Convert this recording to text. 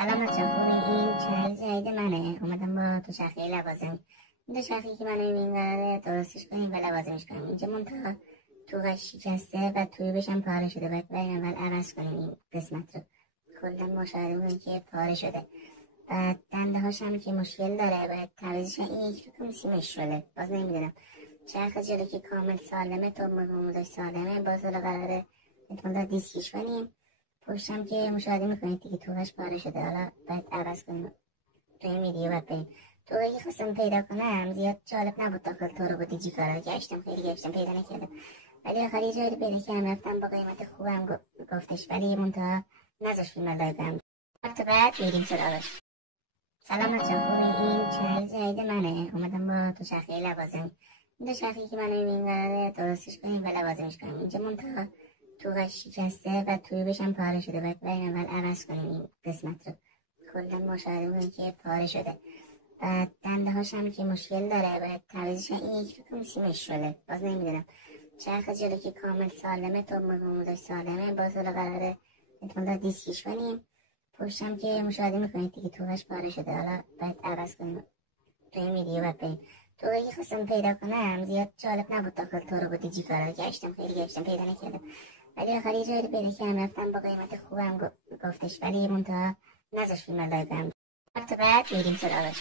سلام بچه خوبی. این چنل جدید منه. اومدم با تو چرخه لوازم این دو چرخی که من این قراره درستش کنیم و لوازمش کنیم. اینجا منتها توقش شکسته و توی بشم پاره شده. باید بریم اول عوض کنیم این قسمت رو. کلا مشاهده بودیم که پاره شده. بعد دنده هاشم که مشکل داره، باید تعویضش. این یک رو سیمش شده، باز نمیدونم. چرخ جلو که کامل سالمه، تو موضوع سالمه، باز حالا قراره احتمالا دیسکش کنیم. پشتم که مشاهده میکنید دیگه توقش پاره شده. حالا باید عوض کنیم. تو این ویدیو باید بریم. توقعی که خواستم پیدا کنم زیاد جالب نبود. داخل تو رو با دیجی کارا گشتم، خیلی گشتم پیدا نکردم. ولی آخر یه جایی پیدا کردم، رفتم با قیمت خوبم گفتش، ولی منتها نذاش فیلم لایو برم. وقت بعد میریم سراغش. سلام بچه خوبی. این چنل جدید منه. اومدم با تو چرخه لوازم این دو چرخی که من این قراره درستش کنیم و لوازمش کنیم. اینجا منتها توقش شکسته و توی بشم پاره شده. باید بریم اول عوض کنیم این قسمت رو. کلا مشاهده بودیم که پاره شده. بعد دنده هاشم که مشکل داره، باید تعویضش. این یک رو سیمش شده، باز نمیدونم. چرخ جلو که کامل سالمه، تو موضوع سالمه، باز حالا قراره احتمالا دیسکش کنیم. پشتم که مشاهده میکنید دیگه توقش پاره شده. حالا باید عوض کنیم. تو این ویدیو باید بریم. توقعی که خواستم پیدا کنم زیاد جالب نبود. داخل تو رو با دیجی کارا گشتم، خیلی گشتم پیدا نکردم. ولی آخر یه جایی پیدا کردم، رفتم با قیمت خوبم گفتش، ولی منتها نذاش فیلم لایو برم. وقت بعد میریم سراغش.